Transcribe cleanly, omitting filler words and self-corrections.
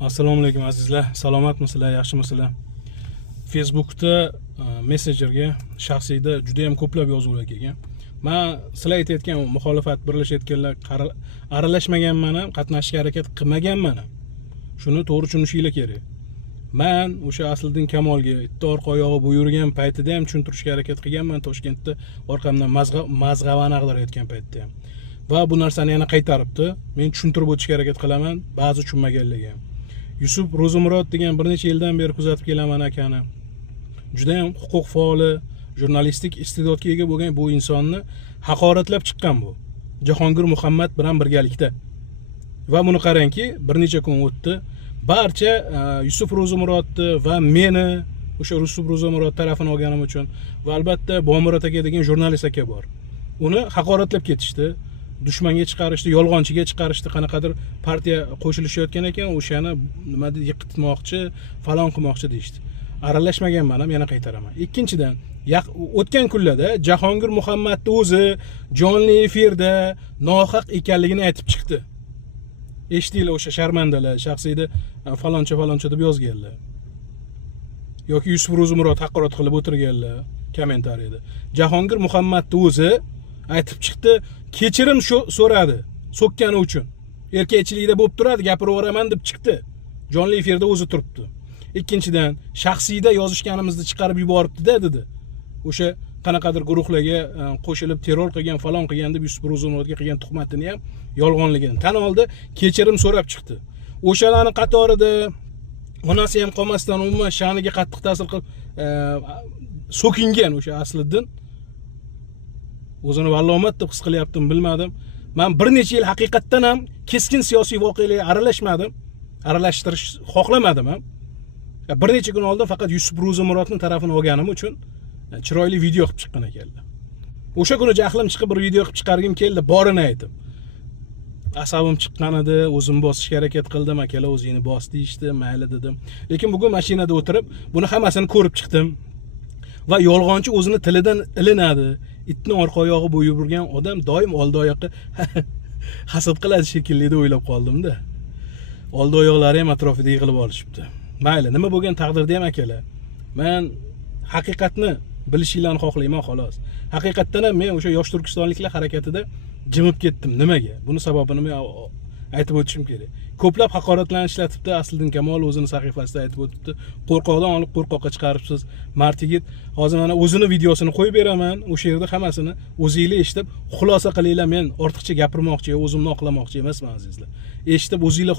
Assalomu alaykum azizlar. Salomatmisizlar, yaxshimisizlar? Facebookda messenjerga shaxsiyda juda ham ko'plab yozuvlar kelgan. Men sizlar aytayotgan muxolifat birlashayotganlar aralashmaganman ham, qatnashishga harakat qilmaganman ham. Shuni to'g'ri tushunishinglar kerak. Men o'sha Asliddin Kamolga bitta orqa oyog'i bu yurgan paytida ham tushuntirishga harakat qilganman, Toshkentda orqamdan mazg'avani ag'darayotgan paytda ham. Va bu narsani yana qaytaribdi. Men tushuntirib o'tishga harakat qilaman, ba'zi tushunmaganligi ham. Yusuf Ro'zimurod degan bir necha yildan beri kuzatib kelaman akani. Juda ham huquq faoli, jurnalistik iste'dodga ega bo'lgan bu insonni haqoratlab chiqqan bu. Jahongir Muhammad bilan birgalikda. Va buni qarangki, bir necha kun o'tdi. Barcha Yusuf Ro'zimurodni va meni o'sha Yusuf Ro'zimurod tarafini olganim uchun va albatta Bomurat aka degan jurnalist aka bor. Uni haqoratlab ketishdi. Dushmanga chiqarishdi, yolg'onchiga chiqarishdi, qanaqadir partiya qo'shilishayotgan ekan, o'shani nima deb yiqitmoqchi, falon qilmoqchi deyishdi. Aralashmaganman ham, yana qaytaraman. Ikkinchidan, o'tgan kunlarda Jahongir Muhammadning o'zi jonli efirda nohaq ekanligini aytib chiqdi. Eshitdinglar o'sha sharmandalar, shaxsiyda faloncha deb yozganlar. Yoki Yusuf Ro'zimurod haqorat qilib o'tirganlar kommentariyada. Jahongir Muhammadning o'zi aytib chiqdi, kechirim so'radi so'kkani uchun. Erkakchilikda bo'lib turadi, gapiraveraman deb chiqdi. Jonli efirda o'zi turibdi. Ikkinchidan, shaxsiyda yozishganimizni chiqarib yuboribdi-da dedi. O'sha qanaqadir guruhlarga qo'shilib terror qilgan, falon qilgan deb Yusuf Ro'zimirodga qilgan tuhmatini ham yolg'onligini tan oldi, kechirim so'rab chiqdi. O'shalarning qatorida onasi ham qolmasdan umuman sha'niga qattiq ta'sir qilib so'kingan o'sha Asliddin. O'zini vallomat deb his qilyaptim, bilmadim. Men bir necha yil haqiqatdan ham keskin siyosiy voqealarga aralashmadim. Aralashtirish xohlamadim ham. Bir necha kun oldin faqat Yusuf Ro'zimirodning tarafini olganim uchun chiroyli video qilib chiqqan ekanlar. O'sha kuni jahlim chiqib bir video qilib chiqargim keldi, borini aytib. Asabim chiqqan edi, o'zim bosishga harakat qildim, akalar o'zingni bos deyishdi, mayli dedim. Lekin bugun mashinada o'tirib, buni hammasini ko'rib chiqdim. Va yolg'onchi o'zini tilidan ilinadi. Itni orqa oyog'i bo'yib yurgan odam doim oldi oyoqqa hasad qiladi shekilli deb o'ylab qoldim-da. Oldi oyoqlari ham atrofida yig'ilib olishibdi. Mayli, nima bo'lgan taqdirda ham akalar. Men haqiqatni bilishinglarni xohlayman xolos. Haqiqatdan ham men o'sha yosh turkistonliklar harakatida jimib ketdim. Nimaga? Buni sababini men aytib o'tishim kerak. Ko'plab haqoratlarni ishlatibdi, Asliddin Kamol o'zining sahifasida aytib o'tibdi. Qo'rqoqdan olib qo'rqoqqa chiqaribsiz. Mart yigit, hozir mana o'zini videosini qo'yib beraman. O'sha yerda hammasini o'zingizlar eshitib, xulosa qilinglar. Men ortiqcha gapirmoqchi, o'zimni oqlamoqchi emasman azizlar. Eshitib o'zingizlar